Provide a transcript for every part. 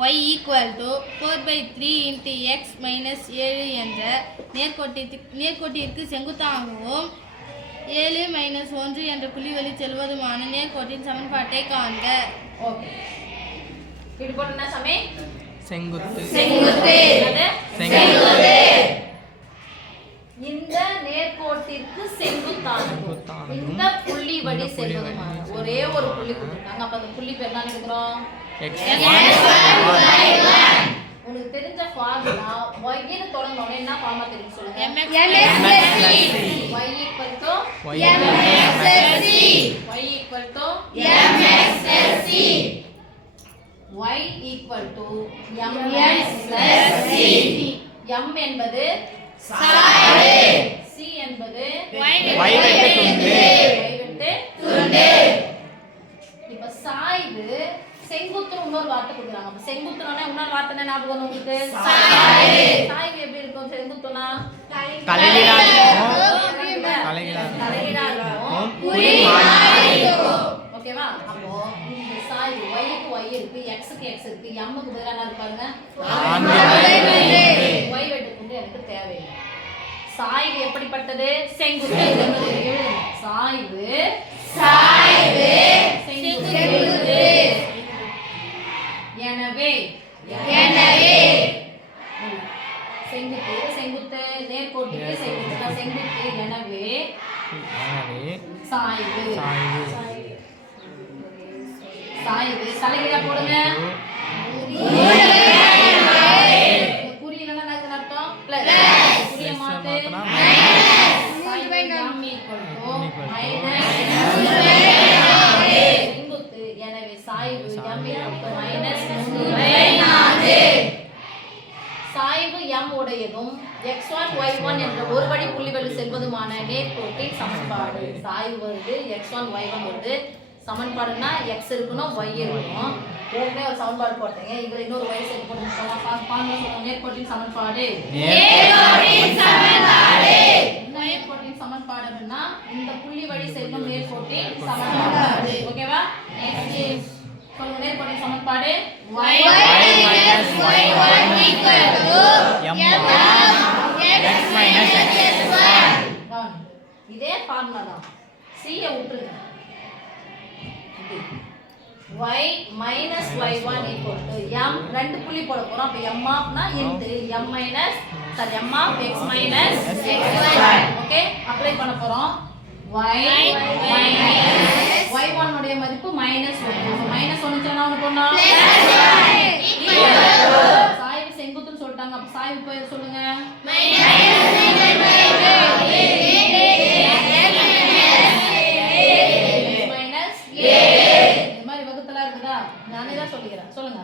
Y equal to four by three into x minus ஏழு என்ற நேர்கோட்டிற்கு நேர்கோட்டிற்கு செங்குத்தாகவும் ஏழு மைனஸ் ஒன்று என்ற புள்ளி வழி செல்வதுமான நேர்கோட்டின் சமன்பாட்டை காண்க. ஓகே இப்படி போட்டு என்ன சாமி? செங்குத்து. என்னது? செங்குத்து. இந்த நேர்கோட்டிற்கு செங்குத்தானது செங்குத்தானதும் இந்த புள்ளி வழி செல்வதுமான ஒரே ஒரு புள்ளி கொடுத்துருக்காங்க. அப்ப அந்த புள்ளி பேர் என்ன எடுக்கிறோம் எக்ஸ் உனக்கு தெரிஞ்ச ஃபார்முலா ஒய்னு தொடங்கணும் என்ன ஃபார்முலா தெரியும் சொல்லுங்க? Y equal to y equal to mx plus c. M என்பது c என்பது செங்குத்து இன்னொரு வார்த்தை கொடுக்குறாங்க. அப்ப செங்குத்துனா இன்னொரு வார்த்தை என்ன ஞாபகம் உங்களுக்கு? சாய்வு எப்படி இருக்கும் செங்குத்துனா? ஓகேவா? அப்போ இந்த சாய்வு y இருக்கு x-க்கு x இருக்கு m-க்கு பதிலா என்ன இருப்பாங்க y வெட்டுக்குண்டு எனக்கு தேவையில்லை. சாய்வு எப்படிப்பட்டது? செங்குத்து. சாய்வு சாய்வு செங்குத்து எனவே எனவே சாய்வு. சாய்வு. சாய்வு. தலைகீழா போடுங்க. என்னன்னா என்ன அர்த்தம்? பிளஸ் Plus மாத்து. மாத்துனா சாய்வு எனவே சாய்வு m equal m உடையதும் x1 y1 என்ற ஒரு வழி புள்ளிகளில் செல்வதுமான நேர்கோட்டின் சமன்பாடு. சாய்வு வருது. X1 y1 வருது. சமன்பாடுனா x இருக்கணும் y இருக்கணும். ஏற்கனவே ஒரு சமன்பாடு போட்டீங்க. இதுல இன்னொரு y சேர்த்து போட்டு நேர்கோட்டின் சமன்பாடு. நேர்கோட்டின் சமன்பாடு. அப்படின்னா இந்த புள்ளி வழி செல்லும் நேர்கோட்டின் சமன்பாடு. ஓகேவா? நெக்ஸ்ட் சொல்லுங்க நேர்கோட்டின் சமன்பாடு. இதே ஃபார்முலா தான். C ய விட்டுருங்க. இது. y minus y1 equal to m. ரெண்டு புள்ளி போட போறோம். அப்ப m ஆஃப்னா into m minus sorry m of x minus x1 okay apply பண்ண போறோம். Y minus y1 உடைய மதிப்பு மைனஸ் 1 மைனஸ் 1 சொன்னா ஒன்னு பண்ணோம் சாய்வு செங்குத்துன்னு சொல்லிட்டாங்க. அப்ப சாய்வு பேர் இருக்குதா நானே தான் சொல்லிக்கிறேன். சொல்லுங்க.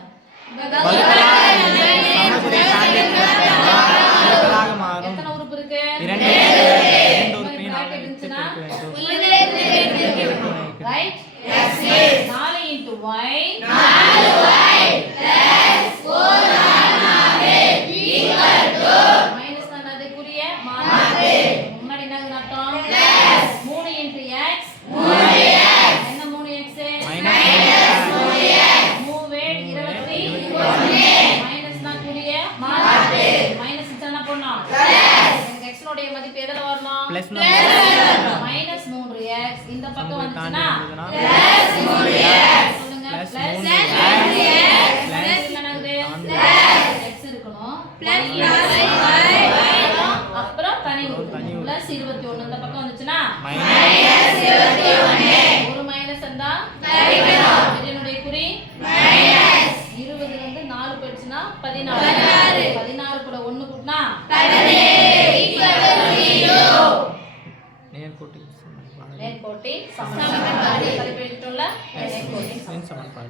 எத்தனை உறுப்பு இருக்கு? இரண்டு. இரண்டு இந்த மாதிரி x உடைய மதிப்பு எதுல வரணும்? பிளஸ் மைனஸ் இந்த பக்கம் இருந்ததுன்னா சொல்லுங்க. Plus பிளஸ் மூணு பிளஸ் என்னது? எக்ஸ் இருக்கணும். அப்புறம் தனி உறுப்பு தனி உறுப்பு. பிளஸ் இந்த பக்கம் வந்துச்சுன்னா? மைனஸ் ஒரு மைனஸ் இருந்தா போட்டி சமன் பாதி பலிப்பிட்டுள்ள